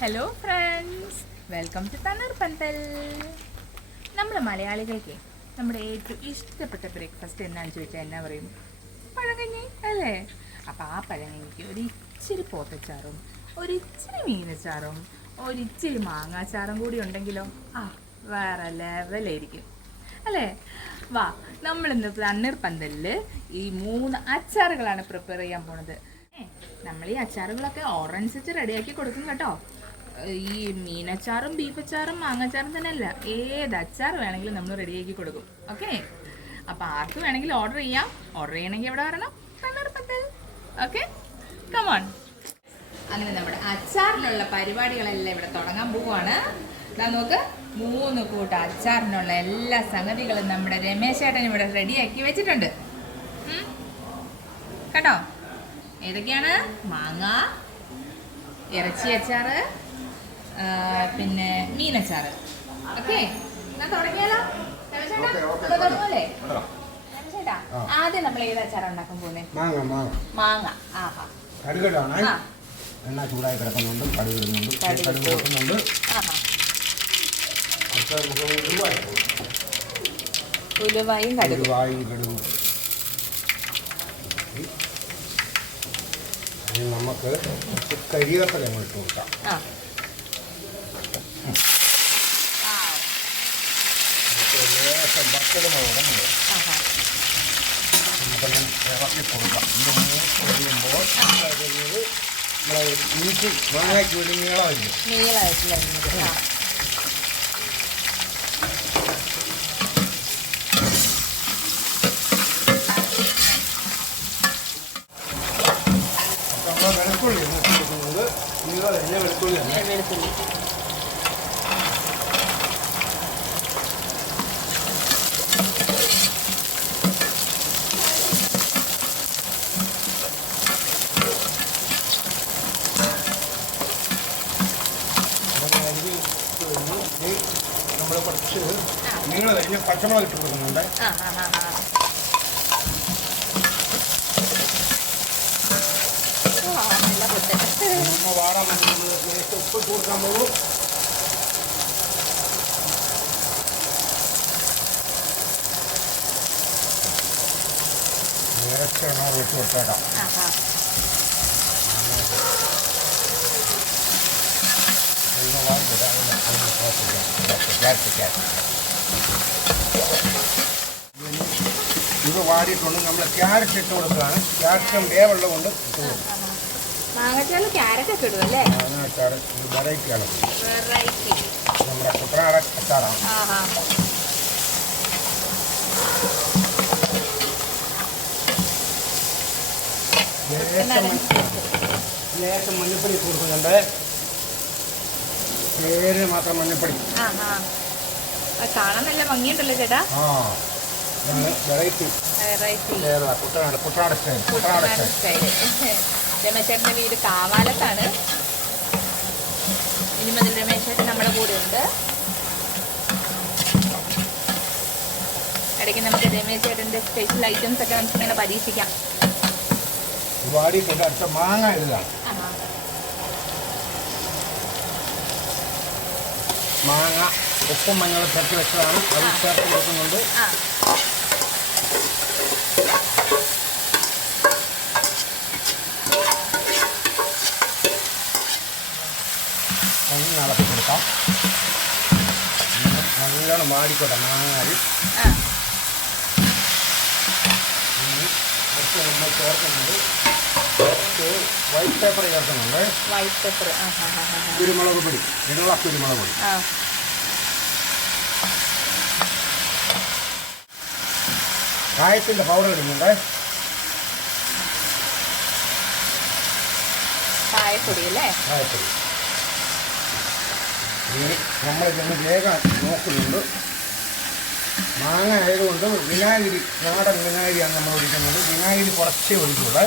Hello friends, welcome to തണ്ണീർ പന്തൽ. നമ്മൾ മലയാളികൾക്ക് നമ്മുടെ ഏറ്റവും ഇഷ്ടപ്പെട്ട ബ്രേക്ക്ഫാസ്റ്റ് എന്നാന്ന് ചോദിച്ചാൽ എന്നാ പറയും? പഴങ്കഞ്ഞി അല്ലേ? അപ്പോൾ ആ പഴങ്കഞ്ഞിക്ക് ഒരു ഇച്ചിരി പോത്തച്ചാറും ഒരിച്ചിരി മീനച്ചാറും ഒരിച്ചിരി മാങ്ങാച്ചാറും കൂടി ഉണ്ടെങ്കിലോ വേറെ ലെവലായിരിക്കും അല്ലേ? വാ, നമ്മളിന്ന് തണ്ണീർ പന്തലിൽ ഈ 3 അച്ചാറുകളാണ് പ്രിപ്പയർ ചെയ്യാൻ പോണത്. നമ്മൾ ഈ അച്ചാറുകളൊക്കെ ഓർഡർ അനുസരിച്ച് റെഡിയാക്കി കൊടുക്കും കേട്ടോ. ഈ മീനച്ചാറും ബീഫച്ചാറും മാങ്ങാച്ചാറും തന്നെ അല്ല, ഏത് അച്ചാർ വേണമെങ്കിലും നമ്മൾ റെഡിയാക്കി കൊടുക്കും. ഓക്കെ, അപ്പോൾ ആർക്ക് വേണമെങ്കിലും ഓർഡർ ചെയ്യാം. ഓർഡർ ചെയ്യണമെങ്കിൽ എവിടെ വരണം? തണ്ണീർ പന്തൽ. Okay, come on. അങ്ങനെ നമ്മുടെ അച്ചാറിനുള്ള പരിപാടികളെല്ലാം ഇവിടെ തുടങ്ങാൻ പോവുകയാണ്. നമുക്ക് 3 കൂട്ടം അച്ചാറിനുള്ള എല്ലാ സംഗതികളും നമ്മുടെ രമേശ് ചേട്ടൻ ഇവിടെ റെഡിയാക്കി വെച്ചിട്ടുണ്ട് കേട്ടോ. ഏതൊക്കെയാണ്? മാങ്ങ, ഇറച്ചി അച്ചാറ്, പിന്നെ മീനച്ചാറ്. ഓക്കെ, എന്നാ തുടങ്ങിയാലോ? തുടങ്ങൂലേ? ചേട്ടാ, ആദ്യം നമ്മൾ ഏത് അച്ചാറാണ് ഉണ്ടാക്കാൻ പോകുന്നത്? മാങ്ങ. എണ്ണ ചൂടായി കിടക്കുന്നുണ്ട്, കടുക് ഇടുന്നുണ്ട്. ഉലുവായും കടുകും. നമുക്ക് കരിവേപ്പില ഇട്ട് കൊടുക്കാം. ലേശം വറ്റലുമുളക് നമുക്കൊന്ന് ഇറക്കി കൊടുക്കാം. ഇത് മൂത്ത് കഴിയുമ്പോൾ നമ്മൾ ഇഞ്ചി മാങ്ങയ്ക്ക് വേണ്ടി നീളമായിരിക്കും. വെളുത്തുള്ളി കൊടുക്കുന്നത് വെളുത്തുള്ളി നമ്മൾ കുറച്ച് നിങ്ങൾ കഴിഞ്ഞ് പച്ചമുളക് ഇട്ട് കൊടുക്കുന്നുണ്ട്. നമ്മൾ വാടാൻ വേണ്ടി ഉപ്പ് കൊടുക്കാൻ പോകും. നേരത്തെ വെച്ച് കൊടുത്തേക്കാം. ഇത് വാടിയിട്ടുണ്ട്. നമ്മൾ ക്യാരറ്റ് ഇട്ട് കൊടുക്കുകയാണ്. ക്യാരറ്റും വേവുള്ളത് കൊണ്ട് ഇട്ട് കൊടുക്കും. മാങ്ങച്ചാറിൽ ക്യാരറ്റ് ഒക്കെ ഇടും അല്ലേ? ഇത് വെറൈറ്റിയാണ്. നമ്മുടെ കുട്ടനാടൻ അച്ചാറാണ്. ലേശം മഞ്ഞപ്പൊടി ഇട്ട് കൊടുക്കുന്നുണ്ട്. പേര് മാത്രം മഞ്ഞപ്പൊടി. കാണാൻ നല്ല ഭംഗിയുണ്ടല്ലോ ചേട്ടാ. Variety Kuttanad style. രമേശേട്ടൻ്റെ വീട് കാവാലത്താണ്. ഇനി മുതൽ രമേശേട്ടൻ നമ്മുടെ കൂടെ ഉണ്ട്. ഇടയ്ക്ക് നമുക്ക് രമേശേട്ടൻ്റെ സ്പെഷ്യൽ ഐറ്റംസ് ഒക്കെ നമുക്കിങ്ങനെ പരീക്ഷിക്കാം. വാടിയിട്ടുണ്ട്. അടുത്ത മാങ്ങ ഇതാണ്. മാങ്ങ ഉപ്പും മഞ്ഞളും ചേർത്ത് വെച്ചതാണ്. അത് ചേർത്ത് കൊടുക്കുന്നുണ്ട്. ഒന്ന് ഇളക്കി കൊടുക്കാം. നല്ലോണം മാടിക്കോട്ടെ മാങ്ങാൽ. നമ്മൾ ചേർക്കുന്നുണ്ട് വൈറ്റ് പേപ്പർ ചേർക്കുന്നുണ്ട്. കുരുമുളക് പൊടി, കുരുമുളക് പൊടി. കായത്തിൻ്റെ പൗഡർ ഇടുന്നുണ്ട്. കായപ്പൊടി അല്ലേ? കായപ്പൊടി. നമ്മളിതൊന്ന് വേഗം നോക്കുന്നുണ്ട്. മാങ്ങ ആയതുകൊണ്ട് വിനാഗിരി, നാടൻ വിനാഗിരിയാണ് നമ്മൾ ഒഴിക്കുന്നത്. വിനാഗിരി കുറച്ചേ ഒഴിക്കുള്ളൂ.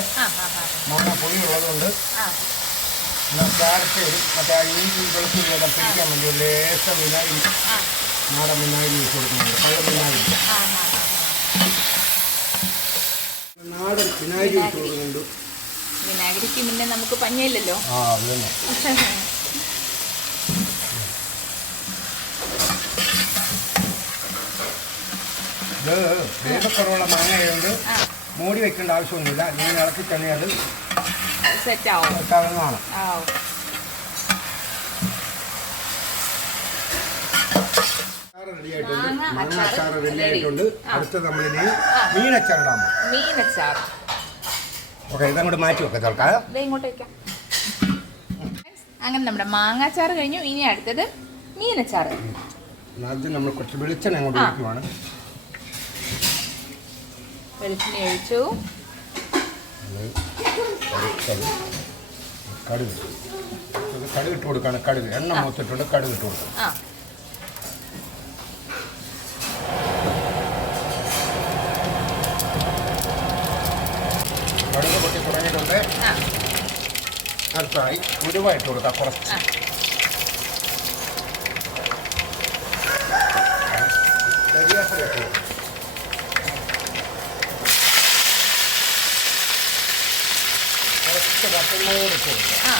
മാങ്ങ പൊടിയുള്ളതുകൊണ്ട് ക്യാരറ്റ് മറ്റേ ഇഞ്ചി വെളുത്തുള്ളി എല്ലാം പിടിക്കാൻ വേണ്ടി ഒരു ലേശം വിനാഗിരി, നാടൻ വിനാഗിരി വെച്ച് കൊടുക്കുന്നുണ്ട്. പഴം വിനാഗിരി, നാടൻ വിനാഗിരി വെച്ച് കൊടുക്കുന്നുണ്ട്. വിനാഗിരിക്ക് പിന്നെ നമുക്ക് പഞ്ഞില്ലല്ലോ. ഇത് വേഗക്കുറവുള്ള മാങ്ങ ആയതുകൊണ്ട് ആ മൂടി വെക്കേണ്ട ആവശ്യമൊന്നുമില്ല. ഇങ്ങനെ ഇളക്കി തന്നെ അത് സെറ്റ് ആവും. വെക്കാവുന്നതാണ്. ആവും. റെഡി ആയിട്ടുണ്ട്. മാങ്ങ മാങ്ങ അച്ചാറ് അച്ചാർ റെഡി ready. ആയിട്ടുണ്ട്. ആ. അടുത്ത നമ്മളിനി മീനച്ചാറിടാൻ പോകും. മീനച്ചാർ ഓക്കെ, ഇതങ്ങോട്ട് മാറ്റി വെക്കാം തൽക്കാലം. ദേ ഇങ്ങോട്ട് വയ്ക്കാം. അങ്ങനെ നമ്മുടെ മാങ്ങാച്ചാറ് കഴിഞ്ഞു. ഇനി അടുത്തത് മീനച്ചാറ്. ആദ്യം നമ്മൾ കുറച്ച് വെളിച്ചെണ്ണ അങ്ങോട്ട് ഒഴിക്കുവാണ്. വെളിച്ചെണ്ണ ഒഴിച്ചു. കടുക് കടുക് ഇട്ട് കൊടുക്കുകയാണ്. കടുക് എണ്ണ മൂത്തിട്ടുണ്ട്. കടുക് ഇട്ട് കൊടുക്കണം. ആ കടുക് പൊട്ടി തുടങ്ങിയിട്ടുണ്ട്. ആ അടുത്തായി ഉരുവായിട്ട് കൊടുക്കാം കുറച്ച്. ആ കരിയാപ്പില ഇട്ട് കൊടുക്കാം. കുറച്ച് പച്ചമുളക് ഇട്ട് കൊടുക്കാം. ആ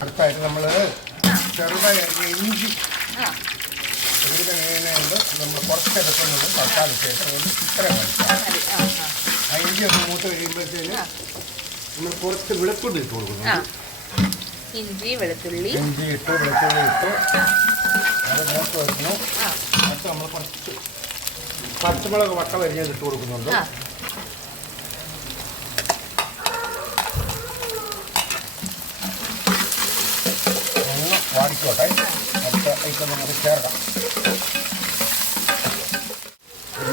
അടുത്തായിട്ട് നമ്മൾ ചെറുതായി അരിഞ്ഞ ഇഞ്ചി ആ ഒരുവിധ മീനുണ്ട്. നമ്മൾ കുറച്ചെടുക്കുന്നത് തക്കാളിച്ചേട്ട് അതുകൊണ്ട് ഇത്ര കഴിക്കാം. മതി. ആ ആ ആ ഇഞ്ചി ഒന്ന് മൂത്ത് കഴിയുമ്പോഴത്തേന് നമ്മൾ കുറച്ച് വെളുത്തുള്ളി ഇട്ട് കൊടുക്കുന്നു. ആ ഇഞ്ചി വെളുത്തുള്ളി. ഇഞ്ചി ഇട്ട് വെളുത്തുള്ളി ഇട്ട് ആ അത് മൂത്ത് വരുന്നു. ആ എന്നിട്ട് നമ്മൾ കുറച്ച് പച്ചമുളക് വട്ട വരിഞ്ഞത് ഇട്ട് കൊടുക്കുന്നുണ്ട്. ആ ഒന്ന് വാടിക്കോട്ടെ. അടുത്ത ഐറ്റം നമുക്ക് ചേർക്കാം.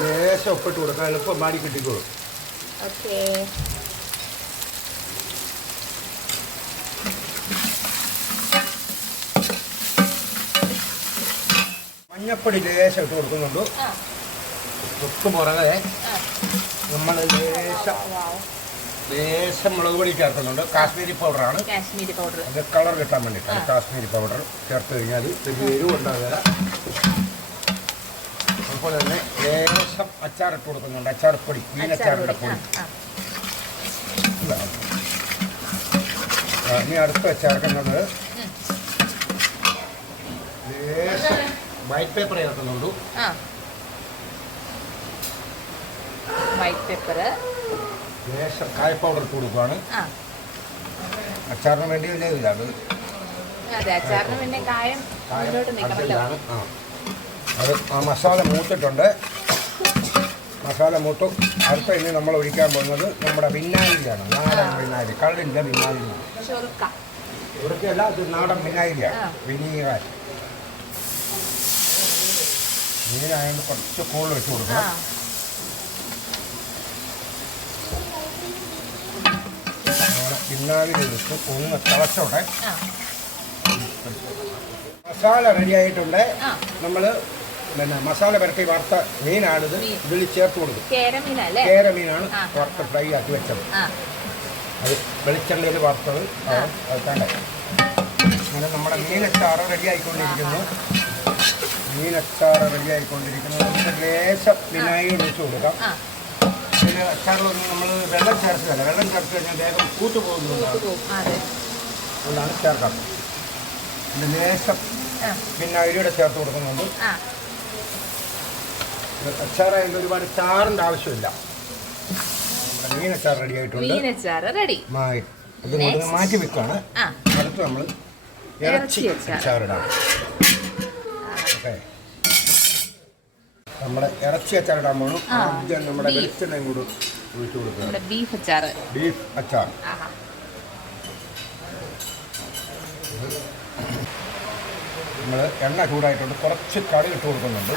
ലേശം ഉപ്പിട്ട് കൊടുക്കാം. എളുപ്പം മാടി കിട്ടിക്കോളും. ഓക്കേ. മഞ്ഞപ്പൊടി ലേശം ഇട്ട് കൊടുക്കുന്നുണ്ട്. ആ തൊട്ട് പുറകെ ആ നമ്മൾ ലേശം മുളക് പൊടി ചേർക്കുന്നുണ്ട്. കാശ്മീരി പൗഡറാണ്. കാശ്മീരി പൗഡർ. അത് കളർ കിട്ടാൻ വേണ്ടിയിട്ടാണ് കാശ്മീരി പൗഡർ ചേർത്ത് കഴിഞ്ഞാൽ വലിയ എരിവ് ഉണ്ടാകുക. അതുപോലെ തന്നെ ലേശം അച്ചാറിട്ട് കൊടുക്കുന്നുണ്ട്. അച്ചാർപ്പൊടി, മീനച്ചാറിൻ്റെ പൊടി. ഇനി അടുത്ത് ചേർക്കുന്നത് ലേശം വൈറ്റ് പേപ്പർ ചേർക്കുന്നുണ്ട്. ആ വൈറ്റ് പെപ്പർ. ലേശം കായ പൗഡർ ഇട്ട് കൊടുക്കുകയാണ്. ആ അച്ചാറിന് വേണ്ടി വലിയതില്ല. അത് അതെ അച്ചാറിന് പിന്നെ കായം മുന്നോട്ട് നിൽക്കണമല്ലോ. അതിലാണ്. അത് ആ മസാല മൂത്തിട്ടുണ്ട്. മസാല മൂത്തു. അടുത്ത ഇനി നമ്മൾ ഒഴിക്കാൻ പോകുന്നത് നമ്മുടെ വിനാഗിരിയാണ്. നാടൻ വിനാഗിരി, കള്ളിൻ്റെ വിനാഗിരി. ചൊറുക്ക. ഇവിടത്തെയല്ല, ഇത് നാടൻ വിനാഗിരിയാണ്. വിനീഗർ. മീനായതുകൊണ്ട് കുറച്ച് കൂടുതൽ വെച്ച് കൊടുക്കണം. വിനാഗിരി എടുത്ത് ഒന്ന് തിളച്ചോട്ടെ. മസാല റെഡിയായിട്ടുണ്ട്. നമ്മൾ പിന്നെ മസാല പുരട്ടി വറുത്ത മീനാണിത്. ഇതിൽ ചേർത്ത് കൊടുക്കും. കേര മീനാണ് വറുത്ത് ഫ്രൈ ആക്കി വെച്ചത്. അത് വെളിച്ചെണ്ണയിൽ വറുത്തത്. അത് വേണ്ട. അങ്ങനെ നമ്മുടെ മീനച്ചാറ് റെഡി ആയിക്കൊണ്ടിരിക്കുന്നു. മീനച്ചാറ് റെഡി ആയിക്കൊണ്ടിരിക്കുന്നു. നമുക്ക് ലേശം വിനാഗിരി ഒഴിച്ച് കൊടുക്കാം. പിന്നെ അച്ചാറിലൊന്നും നമ്മൾ വെള്ളം ചേർത്തില്ല. വെള്ളം ചേർത്ത് കഴിഞ്ഞാൽ വേഗം കൂത്തു പോകുന്നതാണ്. അതുകൊണ്ടാണ് ചേർക്കാം. പിന്നെ ലേശം വിനാഗിരിയുടെ ചേർത്ത് കൊടുക്കുന്നുണ്ട്. അച്ചാറായതുകൊണ്ട് ഒരുപാട് ചാറിൻ്റെ ആവശ്യമില്ല. മീനച്ചാർ റെഡി ആയിട്ടുണ്ട്. ഇത് മാറ്റി വെക്കാണ്. അടുത്ത് നമ്മൾ ഇറച്ചി അച്ചാറിടാം. ഓക്കെ, നമ്മുടെ ഇറച്ചി അച്ചാറിടാൻ പോകണം. ആദ്യം നമ്മുടെ വെളിച്ചെണ്ണയും കൂടി ഒഴിച്ചു കൊടുക്കുക. ബീഫ് അച്ചാർ. ബീഫ് അച്ചാർ. നമ്മൾ എണ്ണ ചൂടായിട്ടുണ്ട്. കുറച്ച് കടുക് ഇട്ട് കൊടുക്കുന്നുണ്ട്.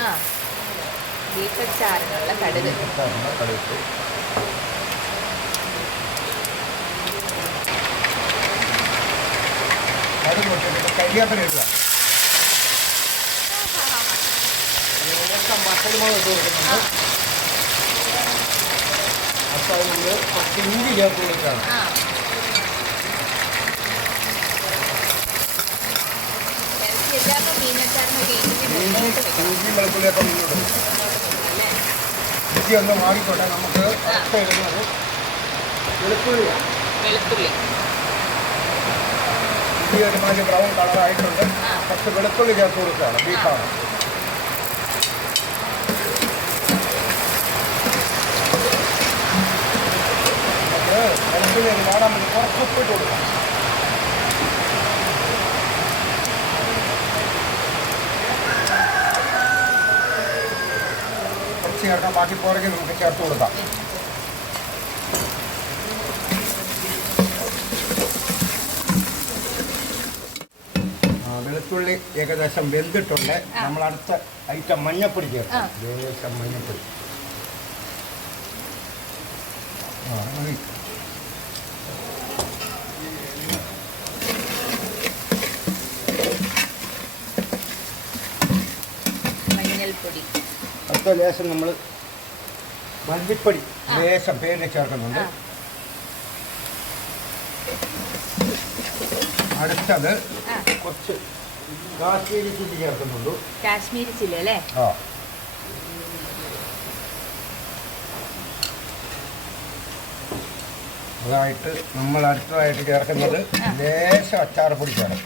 ബീഫ് അച്ചാറിനുള്ള കടുക്. കടുക് കടുക് പൊട്ടിയിട്ട് കരിയാപ്പില ഇടുക. മസാലമുളക് ഇട്ട് കൊടുക്കുന്നുണ്ട്. അപ്പോൾ നമ്മൾ കുറച്ച് ഇഞ്ചി ചേർത്ത് കൊടുക്കുകയാണ്. ഇഞ്ചി വെളുത്തുള്ളിയൊക്കെ മുന്നോട്ട് ഇഞ്ചി ഒന്ന് മാറിക്കോട്ടെ. നമുക്ക് ഇടുന്നത് വെളുത്തുള്ളിയാണ്. വെളുത്തുള്ളി ഈ ഒരുമാതിരി ബ്രൗൺ കളറായിട്ടുണ്ട്. കുറച്ച് വെളുത്തുള്ളി ചേർത്ത് കൊടുക്കുകയാണ്. ബീഫാണ്. വെളുത്തുള്ളി വാടാൻ വേണ്ടി കുറച്ച് ഉപ്പിട്ട് കൊടുക്കാം. കുറച്ച് ചേർക്കാം. ബാക്കി പുറകെ നമുക്ക് ചേർത്ത് കൊടുക്കാം. വെളുത്തുള്ളി ഏകദേശം വെന്തിട്ടുണ്ട്. നമ്മൾ അടുത്ത ഐറ്റം മഞ്ഞപ്പൊടി ചേർക്കാം. ലേശം മഞ്ഞപ്പൊടി. മഞ്ഞൾപ്പൊടി. അടുത്ത ലേശം നമ്മൾ മല്ലിപ്പൊടി ലേശം പേരിന് ചേർക്കുന്നുണ്ട്. അടുത്തത് കുറച്ച് കാശ്മീരി ചില്ലി ചേർക്കുന്നുണ്ട്. കാശ്മീരി ചില്ലി അല്ലേ? അതായിട്ട് നമ്മൾ അടുത്തതായിട്ട് ചേർക്കുന്നത് ലേശം അച്ചാറപ്പൊടി ചേർക്കും.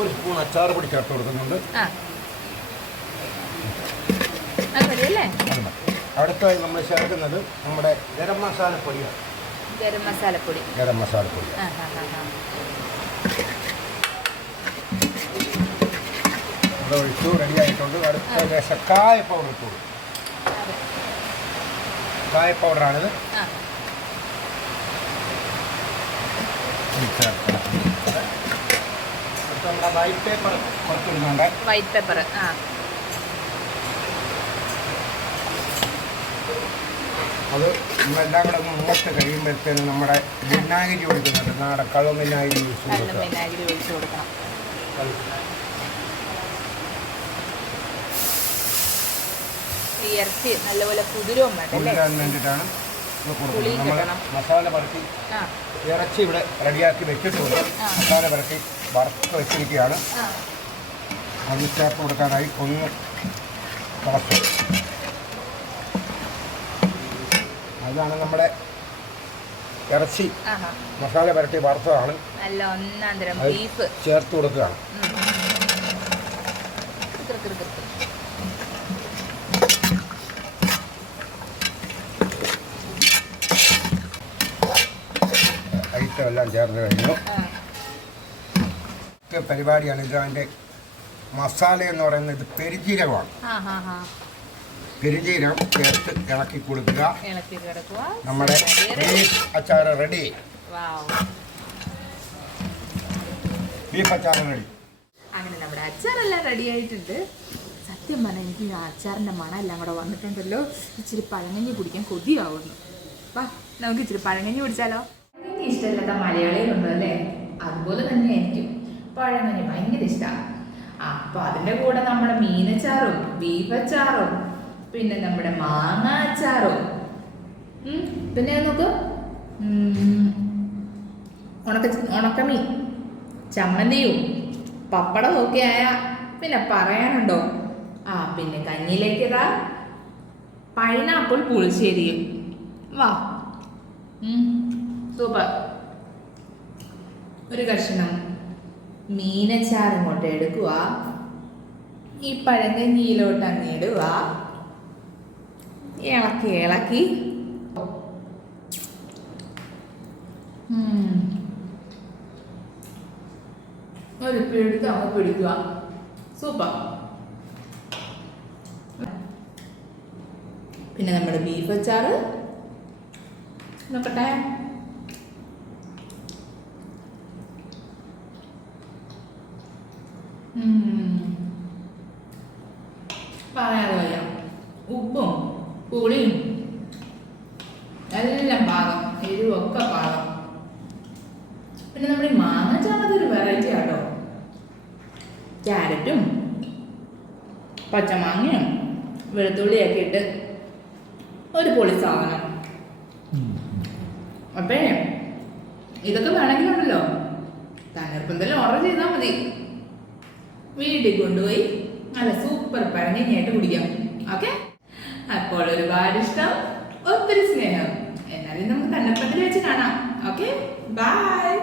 ഒരു സ്പൂൺ അച്ചാറപ്പൊടി ചേർത്ത് കൊടുക്കുന്നുണ്ട്. അടുത്തായി നമ്മൾ ചേർക്കുന്നത് നമ്മുടെ ഗരം മസാലപ്പൊടിയാണ്. ഗരം മസാലപ്പൊടി. അത് ഒഴിച്ചു റെഡിയായിട്ടുണ്ട്. അടുത്ത ലേശം കായ പൗഡർ ഇട്ടു. കായ പൗഡറാണിത്. അടുത്ത നമ്മുടെ വൈറ്റ് പേപ്പർ കുറച്ചിടുന്നുണ്ട്. വൈറ്റ് പേപ്പർ അത് നമ്മളെല്ലാം കൂടെ ഒന്ന് മൂത്ത് കഴിയുമ്പോഴത്തേനും നമ്മുടെ വിനാഗിരി ഒഴിക്കുന്നുണ്ട്. നാടൻ കള്ളം വിനാഗിരി ഒഴിച്ചു കൊടുക്കണം. ഇറച്ചി നല്ലപോലെ കുതിരാൻ വേണ്ടിയിട്ടാണ് നമ്മൾ മസാല പരത്തി ഇറച്ചി ഇവിടെ റെഡിയാക്കി വെച്ചിട്ടുണ്ട്. മസാല പരത്തി വറുത്ത് വെച്ചിരിക്കുകയാണ്. അത് ചേർത്ത് കൊടുക്കാനായി ഒന്ന് തിളച്ചു. അതാണ് നമ്മുടെ ഇറച്ചി മസാല പരട്ടി വറുത്തതാണ്. ബീഫ് ചേർത്ത് കൊടുക്കുകയാണ്. ഐറ്റം എല്ലാം ചേർന്ന് കഴിഞ്ഞു. പരിപാടിയാണ്. ഇത് അതിൻ്റെ മസാല എന്ന് പറയുന്നത് ഇത് പെരുജീരകമാണ്. പെരുജീരകം ചേർത്ത് ഇളക്കി കൊടുക്കുക. നമ്മുടെ ബീഫ് അച്ചാർ റെഡി. ബീഫ് അച്ചാർ റെഡി. അങ്ങനെ നമ്മുടെ അച്ചാറെല്ലാം റെഡി ആയിട്ടുണ്ട്. സത്യം പറഞ്ഞാൽ എനിക്ക് അച്ചാറിൻ്റെ മണം എല്ലാം കൂടെ വന്നിട്ടുണ്ടല്ലോ. ഇച്ചിരി പഴങ്കഞ്ഞി കുടിക്കാൻ കൊതിയാവുന്നു. വാ നമുക്ക് ഇച്ചിരി പഴങ്കഞ്ഞി കുടിച്ചാലോ? പഴങ്കഞ്ഞി ഇഷ്ടമില്ലാത്ത മലയാളികളുണ്ടോ അല്ലേ? അതുപോലെ തന്നെ ആയിരിക്കും. പഴങ്കഞ്ഞി ഭയങ്കര ഇഷ്ടമാണ്. അപ്പോൾ അതിൻ്റെ കൂടെ നമ്മുടെ മീനച്ചാറും ബീഫ് അച്ചാറും പിന്നെ നമ്മുടെ മാങ്ങ അച്ചാറും പിന്നെ നോക്ക് ഉണക്കമീൻ ചമ്മന്തിയും പപ്പടവും ഒക്കെ ആയ പിന്നെ പറയാനുണ്ടോ? പിന്നെ കഞ്ഞിയിലേക്കിതാ പൈനാപ്പിൾ പുളിശ്ശേരിയും. വാ സൂപ്പർ. ഒരു കഷ്ണം മീനച്ചാറും കൊണ്ട് എടുക്കുക. ഈ പഴങ്കഞ്ഞിയിലോട്ട് അങ്ങ് ഇടുക. ഇളക്കി ഇളക്കി ഒരു പിടുത്തം അങ്ങ് പിടിക്കുക. സൂപ്പർ. പിന്നെ നമ്മുടെ ബീഫ് അച്ചാറ് നോക്കട്ടെ. പറയാതെ വയ്യ. ഉപ്പും പുളിയും എല്ലാം പാകം, എരിവൊക്കെ പാകം. പിന്നെ നമ്മുടെ മാങ്ങച്ചാറൊരു വെറൈറ്റി ആട്ടോ. ക്യാരറ്റും പച്ചമാങ്ങയും വെളുത്തുള്ളിയൊക്കെ ഇട്ട് ഒരു പൊളി സാധനം. അപ്പേ ഇതൊക്കെ വേണമെങ്കിലുണ്ടല്ലോ തണ്ണീർപ്പന്തലിൽ ഓർഡർ ചെയ്താൽ മതി. വീട്ടിൽ കൊണ്ടുപോയി നല്ല സൂപ്പർ പഴങ്കഞ്ഞിയായിട്ട് കുടിക്കാം. ഓക്കെ, അപ്പോൾ ഒരു ബൈ. ഒരുപാട് ഇഷ്ടം, ഒത്തിരി സ്നേഹം. എന്നാലും നമുക്ക് തണ്ണീർപ്പന്തൽ വെച്ച് കാണാം. Okay, by.